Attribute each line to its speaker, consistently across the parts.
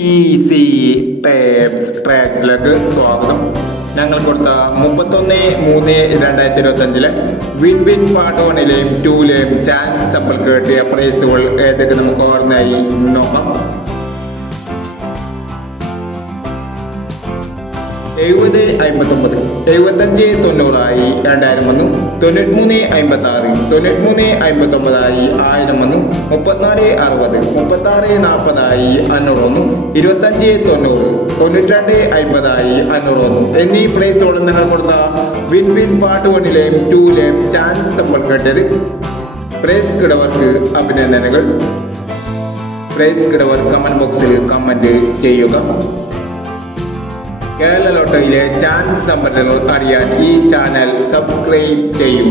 Speaker 1: Easy സ്വാഗതം. ഞങ്ങൾ കൊടുത്ത മുപ്പത്തൊന്ന് മൂന്ന് രണ്ടായിരത്തി ഇരുപത്തി അഞ്ചിലെ വിൻ വിൻ പാർട്ട് വണ്ണിലെയും ടൂലെയും ചാൻസ് നമ്മൾക്ക് കേട്ടിയ പ്രൈസുകൾ ഏതൊക്കെ നമുക്ക് ഓർമ്മയായി നോക്കാം. എഴുപത് അമ്പത്തൊമ്പത്. എഴുപത്തഞ്ച് തൊണ്ണൂറായി രണ്ടായിരം വന്നു. തൊണ്ണൂറ്റിമൂന്ന് അമ്പത്താറ്. തൊണ്ണൂറ്റിമൂന്ന് അമ്പത്തൊമ്പതായി ആയിരം വന്നു. മുപ്പത്തിനാല് അറുപത്. മുപ്പത്താറ് നാൽപ്പതായി അഞ്ഞൂറ് വന്നു. ഇരുപത്തഞ്ച് തൊണ്ണൂറ്. തൊണ്ണൂറ്റിരണ്ട് അമ്പതായി അഞ്ഞൂറ് വന്നു. എന്നീ പ്രൈസുകൾ നിങ്ങൾ കൊടുത്ത വിൻ വിൻ പാർട്ട് വണ്ണിലെയും ടൂലെയും ചാൻസ് നമ്മൾ കേട്ടത് പ്രൈസ് കിടവർക്ക് അഭിനന്ദനങ്ങൾ. പ്രൈസ് കിടവർ കമന്റ് ബോക്സിൽ കമന്റ് ചെയ്യുക. കേരള ലോട്ടറിയിലെ ചാൻസ് സമ്പന്നകൾ അറിയാൻ ഈ ചാനൽ സബ്സ്ക്രൈബ് ചെയ്യൂ.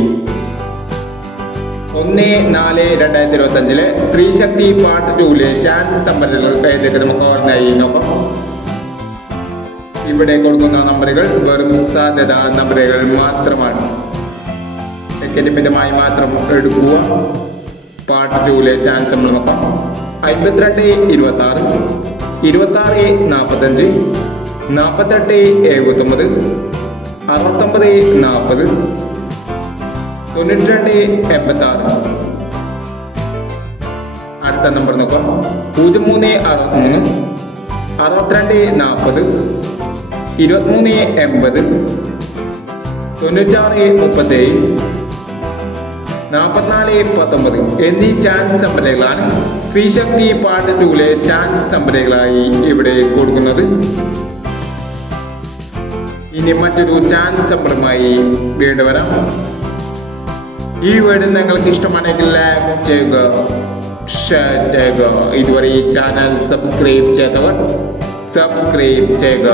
Speaker 1: ഒന്ന് നാല് രണ്ടായിരത്തി ഇരുപത്തി അഞ്ചിലെ സ്ത്രീശക്തി പാർട്ട് ടൂലെ ചാൻസ് സമ്പന്നകൾ ഏതൊക്കെ നമുക്ക് ഓർമ്മയായി നോക്കാം. ഇവിടെ കൊടുക്കുന്ന നമ്പറുകൾ വെറും സാധ്യത നമ്പറുകൾ മാത്രമാണ്. ടിക്കറ്റിമിതമായി മാത്രം എടുക്കുക. പാർട്ട് ടൂലെ ചാൻസ് നമ്മൾ നോക്കാം. അമ്പത്തിരണ്ട് ഇരുപത്തി ആറ് ഇരുപത്തി ആറ് നാൽപ്പത്തഞ്ച് നാൽപ്പത്തെട്ട് എഴുപത്തൊമ്പത് അറുപത്തൊമ്പത് നാൽപ്പത് തൊണ്ണൂറ്റി രണ്ട് എൺപത്തി ആറ് അടുത്ത നമ്പർ നോക്കാം. പൂജ്യം മൂന്ന് അറുപത്തിമൂന്ന് അറുപത്തിരണ്ട് നാൽപ്പത് ഇരുപത്തിമൂന്ന് എൺപത് തൊണ്ണൂറ്റാറ് മുപ്പത്തേഴ് നാൽപ്പത്തിനാല് പത്തൊമ്പത് എന്നീ ചാൻസ് സംഭരകളാണ് സ്ത്രീശക്തി പാർട്ട് ടൂലെ ചാൻസ് സംഭരകളായി ഇവിടെ കൊടുക്കുന്നത്. ഇനി മറ്റൊരു ചാൻസ് സംഭരമായി വീട് വരാം. ഈ വീട് നിങ്ങൾക്ക് ഇഷ്ടമാണെങ്കിൽ ലൈക്ക് ചെയ്യുക ഷെയർ ചെയ്യുക. ഇതുവരെ ഈ ചാനൽ സബ്സ്ക്രൈബ് ചെയ്തവർ സബ്സ്ക്രൈബ് ചെയ്യുക.